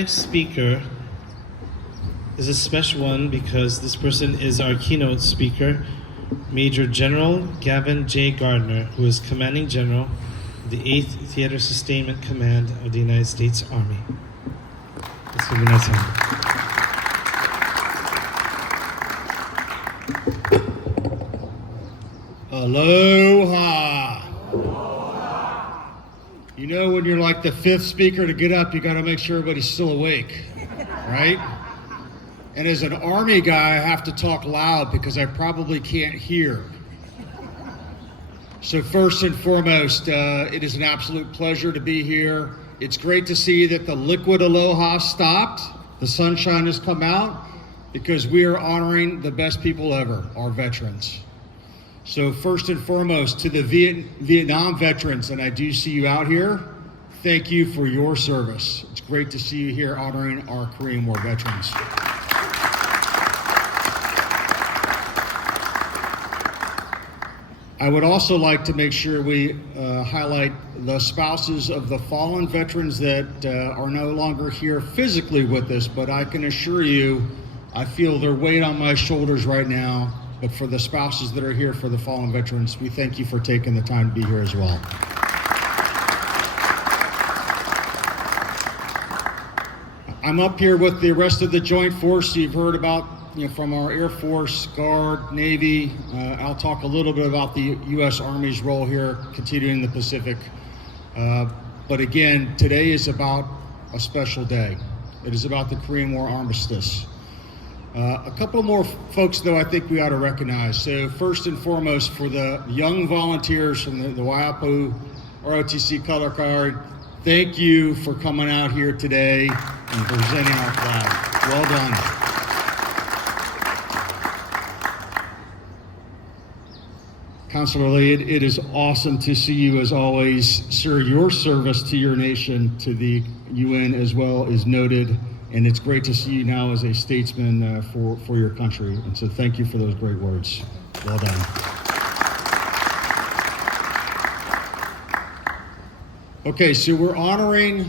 Next speaker is a special one because this person is our keynote speaker, Major General Gavin J. Gardner, who is Commanding General of the 8th Theater Sustainment Command of the United States Army. This will be nice one. Aloha. You know, when you're like the fifth speaker to get up, you got to make sure everybody's still awake, right? And as an Army guy, I have to talk loud because I probably can't hear. So first and foremost, it is an absolute pleasure to be here. It's great to see that the liquid aloha stopped. The sunshine has come out because we are honoring the best people ever, our veterans. So first and foremost, to the Vietnam veterans, and I do see you out here, thank you for your service. It's great to see you here honoring our Korean War veterans. I would also like to make sure we highlight the spouses of the fallen veterans that are no longer here physically with us, but I can assure you, I feel their weight on my shoulders right now. But for the spouses that are here for the fallen veterans, we thank you for taking the time to be here as well. I'm up here with the rest of the Joint Force. You've heard about, from our Air Force, Guard, Navy. I'll talk a little bit about the U.S. Army's role here, continuing the Pacific. But again, today is about a special day. It is about the Korean War Armistice. A couple more folks, though, I think we ought to recognize. So first and foremost, for the young volunteers from the Waiapu ROTC Color Guard, thank you for coming out here today and presenting our flag. Well done. Councilor Lee, it is awesome to see you as always. Sir, your service to your nation, to the UN as well, is noted. And it's great to see you now as a statesman for your country. And so thank you for those great words. Well done. Okay, so we're honoring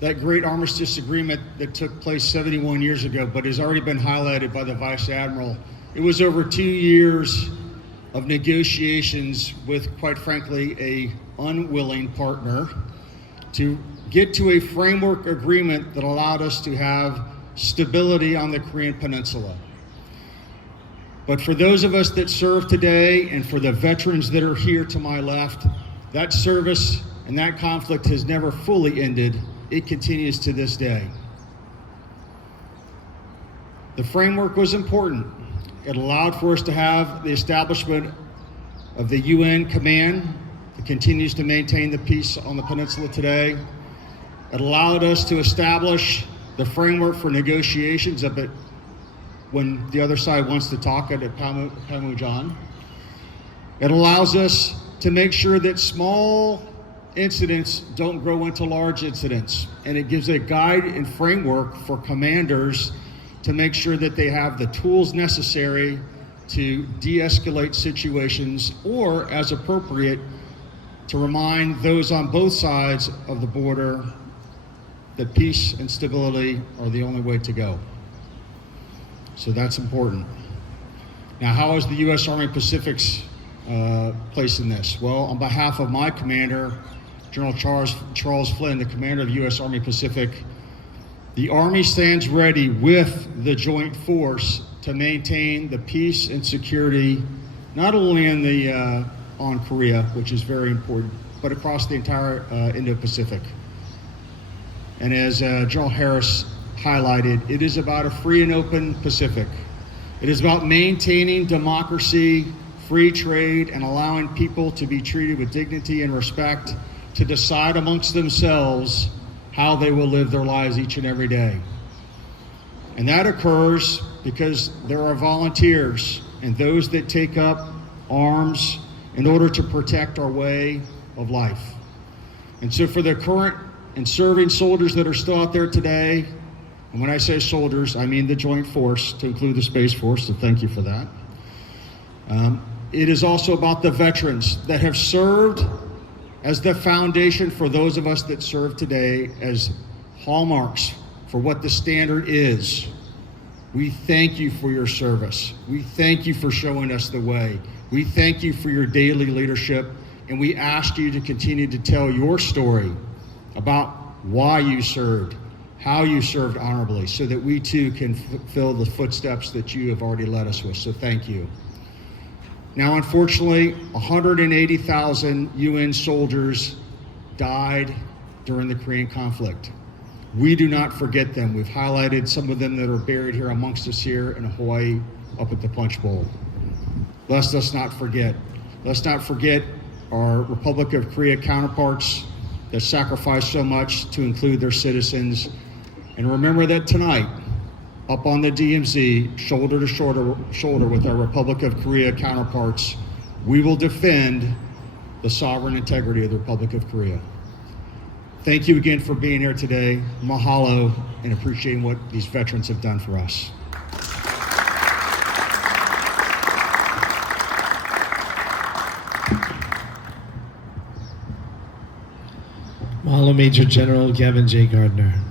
that great Armistice agreement that took place 71 years ago, but has already been highlighted by the Vice Admiral. It was over 2 years of negotiations with, quite frankly, a unwilling partner to get to a framework agreement that allowed us to have stability on the Korean Peninsula. But for those of us that serve today, and for the veterans that are here to my left, that service and that conflict has never fully ended. It continues to this day. The framework was important. It allowed for us to have the establishment of the UN command that continues to maintain the peace on the peninsula today. It allowed us to establish the framework for negotiations of it when the other side wants to talk at Panmunjom. It allows us to make sure that small incidents don't grow into large incidents. And it gives a guide and framework for commanders to make sure that they have the tools necessary to de-escalate situations, or as appropriate, to remind those on both sides of the border that peace and stability are the only way to go. So that's important. Now, how is the U.S. Army Pacific's place in this? Well, on behalf of my commander, General Charles Flynn, the commander of the U.S. Army Pacific, the Army stands ready with the Joint Force to maintain the peace and security, not only in on Korea, which is very important, but across the entire Indo-Pacific. And as General Harris highlighted, it is about a free and open Pacific. It is about maintaining democracy, free trade, and allowing people to be treated with dignity and respect, to decide amongst themselves how they will live their lives each and every day. And that occurs because there are volunteers and those that take up arms in order to protect our way of life. And so for the current and serving soldiers that are still out there today, and when I say soldiers, I mean the Joint Force, to include the Space Force, so thank you for that. It is also about the veterans that have served as the foundation for those of us that serve today as hallmarks for what the standard is. We thank you for your service. We thank you for showing us the way. We thank you for your daily leadership, and we ask you to continue to tell your story about why you served, how you served honorably, so that we too can fill the footsteps that you have already led us with. So thank you. Now, unfortunately, 180,000 UN soldiers died during the Korean conflict. We do not forget them. We've highlighted some of them that are buried here amongst us here in Hawaii up at the Punch Bowl. Let's not forget. Let's not forget our Republic of Korea counterparts that sacrificed so much to include their citizens. And remember that tonight, up on the DMZ, shoulder to shoulder with our Republic of Korea counterparts, we will defend the sovereign integrity of the Republic of Korea. Thank you again for being here today. Mahalo, and appreciating what these veterans have done for us. Mahalo, Major General Gavin J. Gardner.